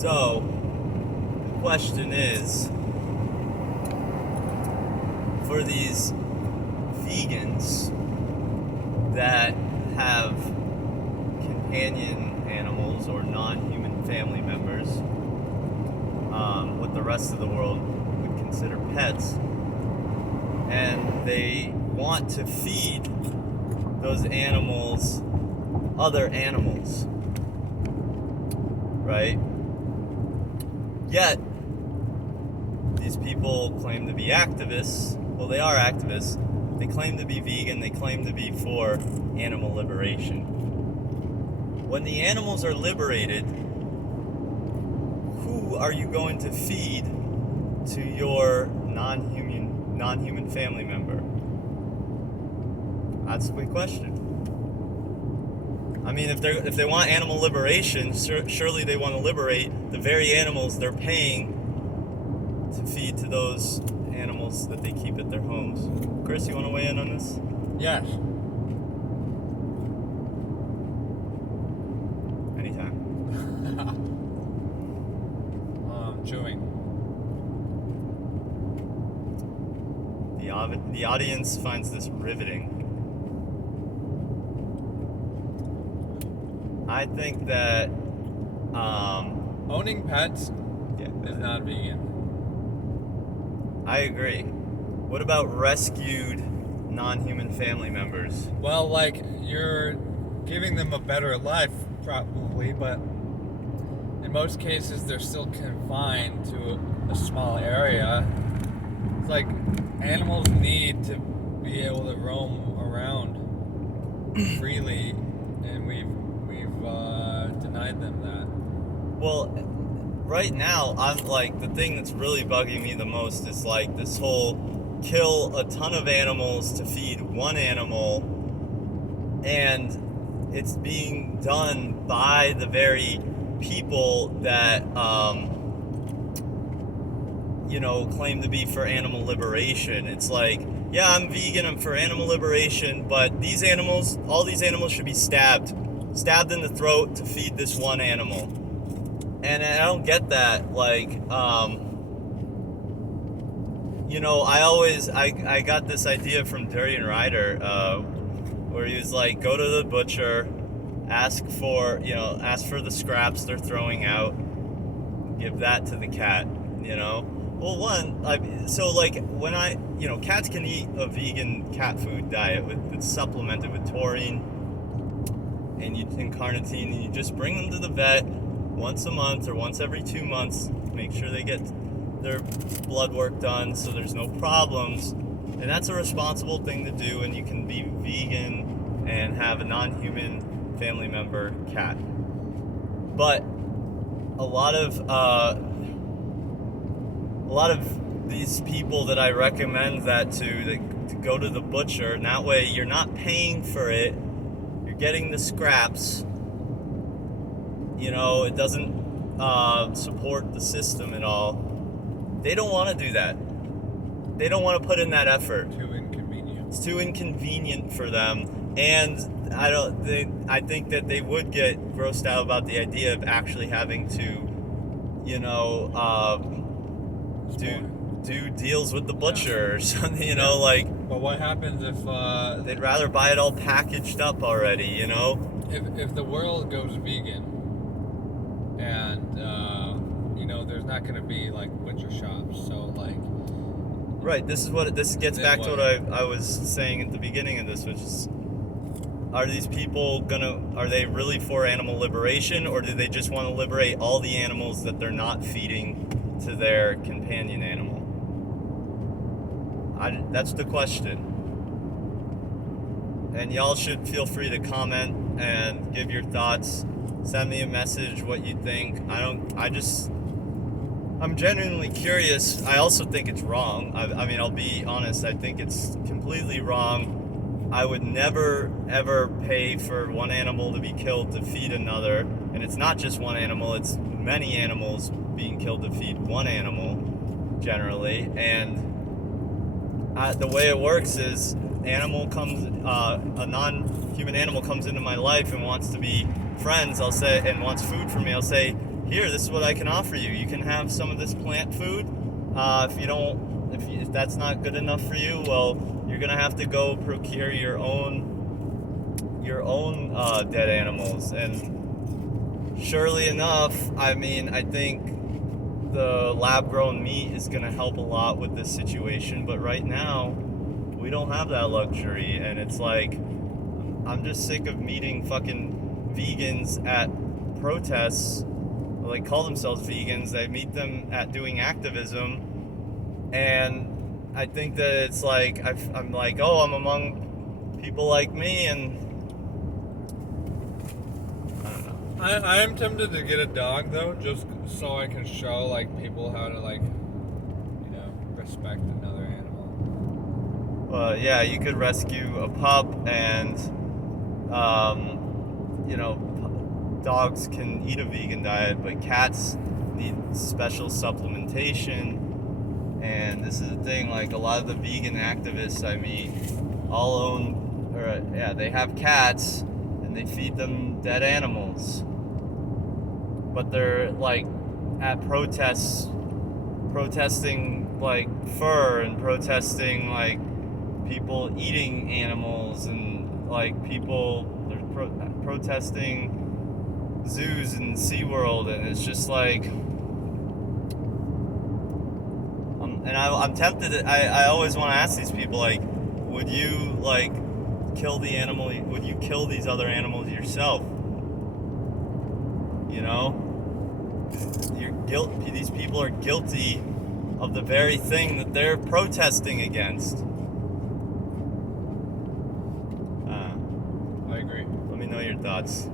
So, the question is, for these vegans that have companion animals or non-human family members, what the rest of the world would consider pets, and they want to feed those animals other animals, right? Yet, these people claim to be activists. Well, they are activists. They claim to be vegan. They claim to be for animal liberation. When the animals are liberated, who are you going to feed to your non-human family member? That's a big question. I mean, if they want animal liberation, surely they want to liberate the very animals they're paying to feed to those animals that they keep at their homes. Chris, you want to weigh in on this? Yes. Anytime. Chewing. The audience finds this riveting. I think that Owning pets yeah, is not vegan. I agree. What about rescued non-human family members? Well, like, you're giving them a better life, probably, but in most cases, they're still confined to a small area. It's like animals need to be able to roam around freely, and we've denied them that. Well, right now, I'm like, the thing that's really bugging me the most is like this whole kill a ton of animals to feed one animal, and it's being done by the very people that claim to be for animal liberation. It's like, yeah, I'm vegan, I'm for animal liberation, but all these animals should be stabbed in the throat to feed this one animal. And I don't get that. Like, I got this idea from Durian Ryder, where he was like, go to the butcher, ask for the scraps they're throwing out, give that to the cat, Well, cats can eat a vegan cat food diet it's supplemented with taurine and carnitine, and you just bring them to the vet once a month or once every 2 months, make sure they get their blood work done so there's no problems. And that's a responsible thing to do, and you can be vegan and have a non-human family member cat. But a lot of these people that I recommend that to go to the butcher, and that way you're not paying for it, you're getting the scraps. It doesn't support the system at all. They don't want to do that. They don't want to put in that effort. Too inconvenient. It's too inconvenient for them, and I think that they would get grossed out about the idea of actually having to, do deals with the butcher or something. But what happens if they'd rather buy it all packaged up already. If the world goes vegan, and there's not going to be like butcher shops, so like. Right. This gets back to what I was saying at the beginning of this, which is, are these people are they really for animal liberation, or do they just want to liberate all the animals that they're not feeding to their companion animal? That's the question. And y'all should feel free to comment and give your thoughts. Send me a message what you think. I'm genuinely curious. I also think it's wrong. I'll be honest. I think it's completely wrong. I would never, ever pay for one animal to be killed to feed another. And it's not just one animal. It's many animals being killed to feed one animal, generally. And the way it works is a non-human animal comes into my life and wants to be friends, I'll say, and wants food from me, I'll say, here, this is what I can offer you. You can have some of this plant food. If that's not good enough for you, well, you're gonna have to go procure your own dead animals. And surely enough, I mean, I think the lab-grown meat is gonna help a lot with this situation. But right now, we don't have that luxury, and it's like, I'm just sick of meeting fucking vegans at protests, like call themselves vegans. I meet them at doing activism, and I think that it's like, I'm like, oh, I'm among people like me, and I don't know. I am tempted to get a dog though, just so I can show like people how to like, you know, respect another animal. Yeah, you could rescue a pup, and you know, dogs can eat a vegan diet, but cats need special supplementation. And this is the thing, like a lot of the vegan activists I meet they have cats and they feed them dead animals. But they're like at protesting like fur, and protesting like people eating animals, and like they're protesting zoos and SeaWorld, and it's just like, I'm tempted. I always want to ask these people, like, would you like kill the animal? Would you kill these other animals yourself? You know, these people are guilty of the very thing that they're protesting against. I agree. Let me know your thoughts.